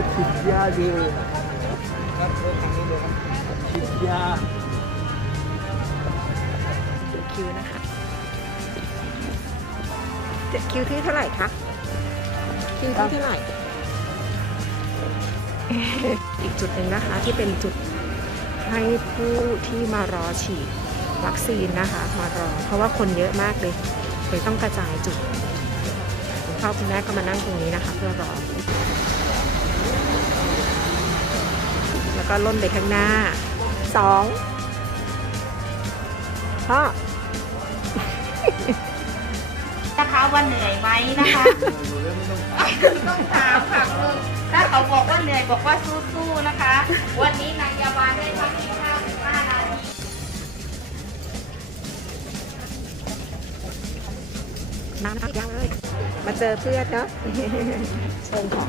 ดีครับรถคันนี้เลยครับฉีดยาดูคิวนะคะเจ็ดคิวที่เท่าไหร่คะคิวที่เท่าไหร่ อีกจุดหนึ่งนะคะที่เป็นจุดให้ผู้ที่มารอฉีดวัคซีนนะคะมารอ เพราะว่าคนเยอะมากเลยเลยต้องกระจายจุดคุณพ่อคุณแม่ก็มานั่งตรงนี้นะคะ เพื่อรอ แล้ว ก็ล่นไปข้างหน้าสองพ่อนะคะว่าเหนื่อยไหมนะคะต้องถามค่ะคือถ้าเขาบอกว่าเหนื่อยบอกว่าสู้ๆนะคะ วันนี้นางยาบาลได้พักที่55นาทีมานะคะยังเลย มาเจอเพื่อนเนาะเชิญของ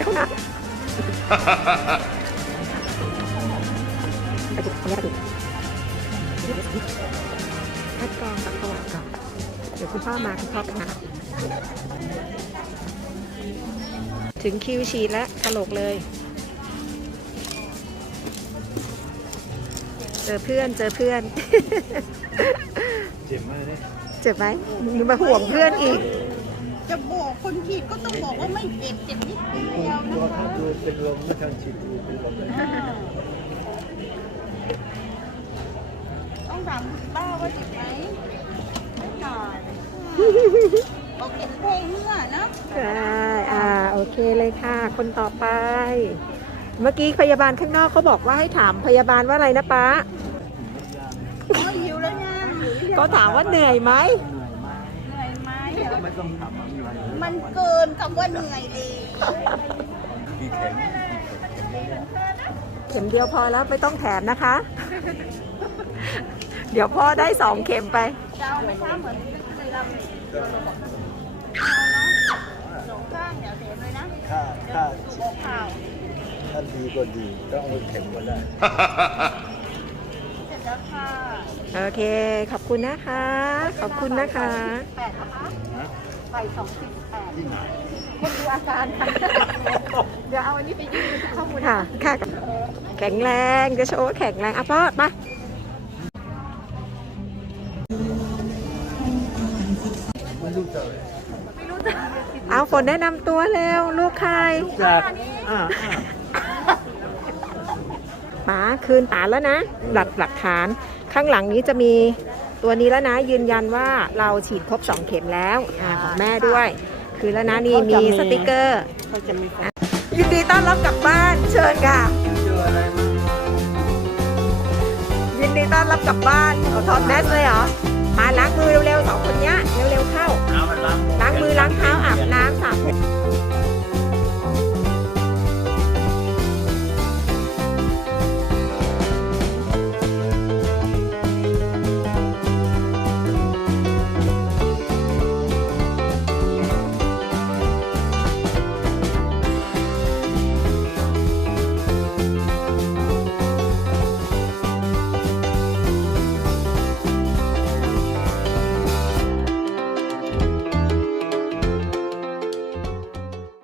เข้านะไปดูคนนี้ไปดูคัดกรองตักประวัติก่อนเดี๋ยวคุณพ่อมาคุณพ่อไปนะถึงคิวฉีดแล้วตลกเลย เจอเพื่อนเจอเพื่อน เจ็บมากเลยเจ็บไหมมึงมาห่วงเพื่อนอีก จะบอกคนฉีดก็ต้องบอกว่าไม่เจ็บเจ็บ นิดเดียวตัวถ้าดูเป็นลมไม่ทันฉีดดูเป็นลมต้องถามคุณป้าว่าเจ็บไหมไม่หน่อยบอกเจ็บเพลงเมื่อนะใช่อ่าโอเคเลยค่ะ คนต่อไป เมื่อกี้พยาบาลข้างนอกเขาบอกว่าให้ถามพยาบาลว่าอะไรนะป๊าโอ้ยหิวแล้วไงก็ถามว่าเหนื่อยไหมเหนื่อยมากเหนื่อยไหมไม่ต้องทำอะไรมันเกินคำว่าเหนื่อยดี กี่แข็งเข็มเดียวพอแล้วไม่ต้องแถมนะคะ เดี๋ยวพ่อได้สองเข็มไป จะเอาไหมคะเหมือนเลยลำเอาเนาะสองข้างเดี๋ยวเสียเลยนะถ้าถ้าดูบอกข่าวถ้าดีก็ดีต้องเอาเข็มก็ได้ เสร็จแล้วค่ะโอเค ขอบคุณนะคะ ขอบคุณนะคะ แปดนะคะนะไปสองสิบแปดที่ไหน คนดูอาการค่ะ เดี๋ยวเอาอันนี้ไปยื่นบันทึกข้อมูลค่ะ ค่ะ แข็งแรงจะโชว์ว่าแข็งแรงอะพ่อไปไม่รู้จักเอาฝนแนะนำตัวเร็วลูกใครจากอ่าอ่าป๋าคืนป๋าแล้วนะ หลักหลักฐานข้างหลังนี้จะมีตัวนี้แล้วนะ ยืนยันว่าเราฉีดครบ 2 เข็มแล้วอาของแม่ด้วย คือแล้วนะนี่มีสติกเกอร์เขาจะมี ยินดีต้อนรับกลับบ้านเชิญค่ะ ยินดีต้อนรับกลับบ้าน